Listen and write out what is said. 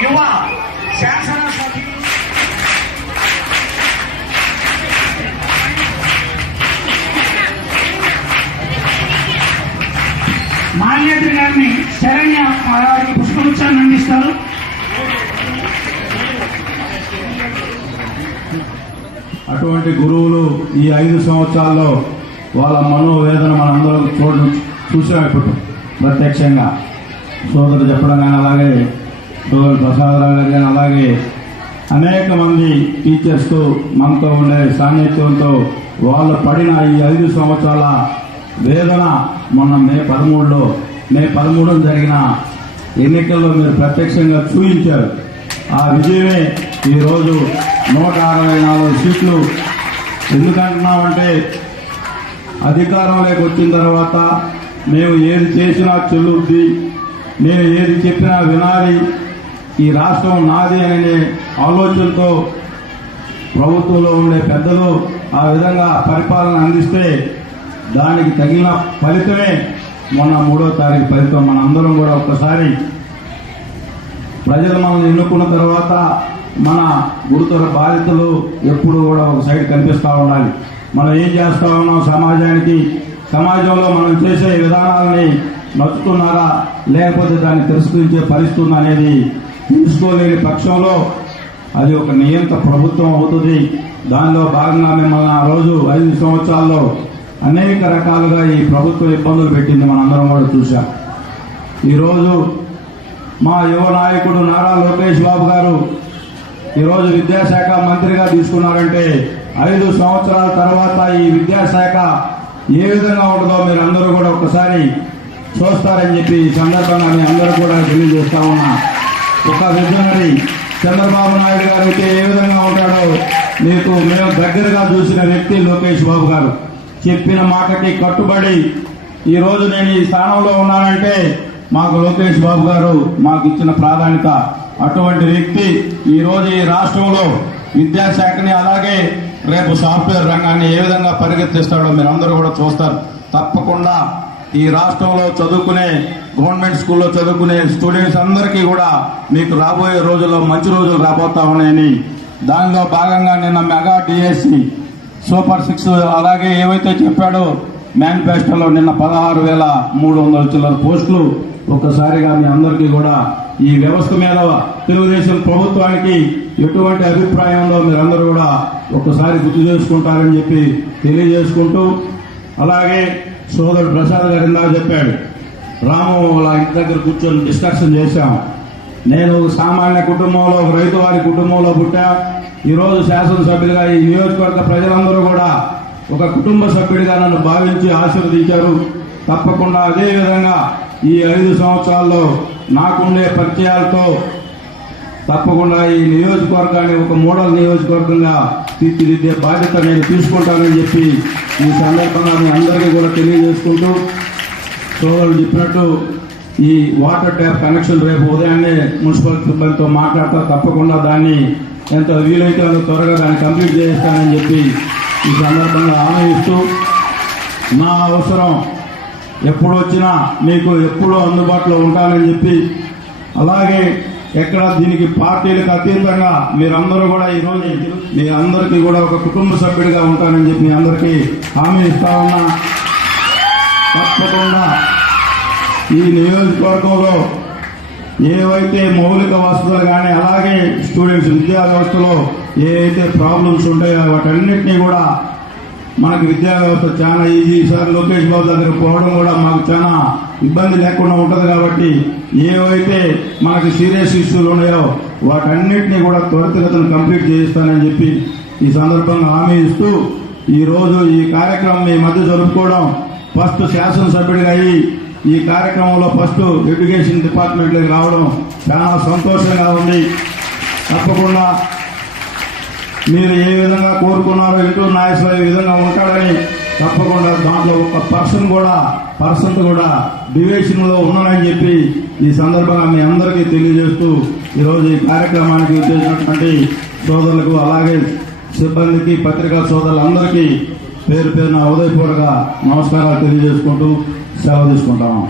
యువ శాసన సభ్యులు మాల్యాద్రి గారిని శరణ్య పుష్పగుచ్చాన్ని అందిస్తారు. అటువంటి గురువులు ఈ ఐదు సంవత్సరాల్లో వాళ్ళ మనోవేదన మనందరం చూడ చూసాం ఇప్పుడు ప్రత్యక్షంగా. సోదరు చెప్పడం కానీ అలాగే సోదరు ప్రసాదరావు గారు కానీ అలాగే అనేక మంది టీచర్స్ మనతో ఉండే సాన్నిధ్యంతో వాళ్ళు పడిన ఈ ఐదు సంవత్సరాల వేదన మొన్న మే పదమూడులో మే పదమూడున జరిగిన ఎన్నికల్లో మీరు ప్రత్యక్షంగా చూపించారు. ఆ విజయమే ఈరోజు నూట అరవై నాలుగు సీట్లు. ఎందుకంటున్నామంటే అధికారంలోకి వచ్చిన తర్వాత మేము ఏది చేసినా చెల్లుద్ది మేము ఏది చెప్పినా వినాలి ఈ రాష్ట్రం నాది అనే ఆలోచనతో ప్రభుత్వంలో ఉండే పెద్దలు ఆ విధంగా పరిపాలన అందిస్తే దానికి తగిన ఫలితమే మొన్న మూడో తారీఖు ఫలితం. మనందరం కూడా ఒక్కసారి ప్రజలు మనల్ని ఎన్నుకున్న తర్వాత మన గురుతర బాధితులు ఎప్పుడు కూడా ఒక సైడ్ కనిపిస్తూ ఉండాలి. మనం ఏం చేస్తా ఉన్నాం? సమాజానికి సమాజంలో మనం చేసే విధానాలని నచ్చుతున్నారా? లేకపోతే దాన్ని తిరస్కరించే పరిస్థితుంది అనేది తెలుసుకోలేని పక్షంలో అది ఒక నియంత్ర ప్రభుత్వం అవుతుంది. దానిలో భాగంగా మిమ్మల్ని ఆ రోజు ఐదు సంవత్సరాల్లో అనేక రకాలుగా ఈ ప్రభుత్వం ఇబ్బందులు పెట్టింది మనందరం కూడా చూశాం. ఈరోజు మా యువ నాయకుడు నారా లోకేష్ బాబు గారు ఈరోజు విద్యాశాఖ మంత్రిగా తీసుకున్నారంటే ఐదు సంవత్సరాల తర్వాత ఈ విద్యాశాఖ ఏ విధంగా ఉంటుందో మీరు అందరూ కూడా ఒకసారి చూస్తారని చెప్పి ఈ సందర్భంగా మీ అందరూ కూడా తెలియజేస్తా ఉన్నా. ఒక విజనరీ చంద్రబాబు నాయుడు గారు అయితే ఏ విధంగా ఉంటాడో మీకు మేము దగ్గరగా చూసిన వ్యక్తి లోకేష్ బాబు గారు. చెప్పిన మాటకి కట్టుబడి ఈ రోజు నేను ఈ స్థానంలో ఉన్నానంటే మాకు లోకేష్ బాబు గారు మాకు ఇచ్చిన ప్రాధాన్యత. అటువంటి వ్యక్తి ఈ రోజు ఈ రాష్ట్రంలో విద్యాశాఖని అలాగే రేపు సాఫ్ట్వేర్ రంగాన్ని ఏ విధంగా పరిగెత్తిస్తాడో మీరు అందరూ కూడా చూస్తారు. తప్పకుండా ఈ రాష్ట్రంలో చదువుకునే గవర్నమెంట్ స్కూల్లో చదువుకునే స్టూడెంట్స్ అందరికీ కూడా మీకు రాబోయే రోజుల్లో మంచి రోజులు రాబోతా ఉన్నాయని దానిలో భాగంగా నిన్న మెగా డిఎస్సి సూపర్ సిక్స్ అలాగే ఏవైతే చెప్పాడో మేనిఫెస్టోలో నిన్న పదహారు వేల మూడు వందల చిల్లర పోస్టులు ఒక్కసారిగా మీ అందరికీ కూడా ఈ వ్యవస్థ మీద తెలుగుదేశం ప్రభుత్వానికి ఎటువంటి అభిప్రాయంలో మీరందరూ కూడా ఒక్కసారి గుర్తు చేసుకుంటారని చెప్పి తెలియజేసుకుంటూ అలాగే సోదరుడు ప్రసాద్ గారు ఇందాక చెప్పాడు రాము వాళ్ళ ఇంటి దగ్గర కూర్చొని డిస్కషన్ చేశాం. నేను సామాన్య కుటుంబంలో ఒక రైతు వారి కుటుంబంలో పుట్టా. ఈరోజు శాసనసభ్యులుగా ఈ నియోజకవర్గ ప్రజలందరూ కూడా ఒక కుటుంబ సభ్యుడిగా నన్ను భావించి ఆశీర్వదించారు. తప్పకుండా అదేవిధంగా ఈ ఐదు సంవత్సరాల్లో నాకుండే పరిచయాలతో తప్పకుండా ఈ నియోజకవర్గాన్ని ఒక మోడల్ నియోజకవర్గంగా తీర్చిదిద్దే బాధ్యత నేను తీసుకుంటానని చెప్పి ఈ సందర్భంగా మీ అందరికీ కూడా తెలియజేసుకుంటూ సోదరులు చెప్పినట్టు ఈ వాటర్ ట్యాప్ కనెక్షన్ రేపు ఉదయాన్నే మున్సిపల్ సిబ్బందితో మాట్లాడతా తప్పకుండా దాన్ని ఎంత వీలైతే అంత త్వరగా దాన్ని కంప్లీట్ చేస్తానని చెప్పి ఈ సందర్భంగా హామీ ఇస్తూ నా అవసరం ఎప్పుడు వచ్చినా మీకు ఎప్పుడూ అందుబాటులో ఉంటానని చెప్పి అలాగే ఎక్కడ దీనికి పార్టీలకు అతీతంగా మీరందరూ కూడా ఈరోజు మీ అందరికీ కూడా ఒక కుటుంబ సభ్యుడిగా ఉంటానని చెప్పి మీ అందరికీ హామీ ఇస్తా ఉన్నా. తప్పకుండా ఈ నియోజకవర్గంలో ఏవైతే మౌలిక వసతులు కానీ అలాగే స్టూడెంట్స్ విద్యా వ్యవస్థలో ఏ అయితే ప్రాబ్లమ్స్ ఉంటాయో వాటన్నిటినీ కూడా మనకి విద్యా వ్యవస్థ చాలా ఈజీ సార్ లోకేష్ బాబు దగ్గర పోవడం కూడా మాకు చాలా ఇబ్బంది లేకుండా ఉంటుంది కాబట్టి ఏవైతే మనకి సీరియస్ ఇష్యూలు ఉన్నాయో వాటన్నిటినీ కూడా త్వరితగతిన కంప్లీట్ చేయిస్తానని చెప్పి ఈ సందర్భంగా హామీ ఇస్తూ ఈ ఈ కార్యక్రమం ఈ మధ్య జరుపుకోవడం ఫస్ట్ శాసనసభ్యుడిగా అయ్యి ఈ కార్యక్రమంలో ఫస్ట్ ఎడ్యుకేషన్ డిపార్ట్మెంట్లోకి రావడం చాలా సంతోషంగా ఉంది. తప్పకుండా మీరు ఏ విధంగా కోరుకున్నారో ఇటు నాయసులో ఏ విధంగా ఉంటాడని తప్పకుండా దాంట్లో ఒక పర్సన్ కూడా పర్సన్ కూడా డివేషన్లో లో ఉన్నాడని చెప్పి ఈ సందర్భంగా మీ అందరికీ తెలియజేస్తూ ఈరోజు ఈ కార్యక్రమానికి చేసినటువంటి సోదరులకు అలాగే సిబ్బందికి పత్రికా సోదరులందరికీ పేరు పేరున ఉదయపూర్వక నమస్కారాలు తెలియజేసుకుంటూ సెలవు తీసుకుంటాము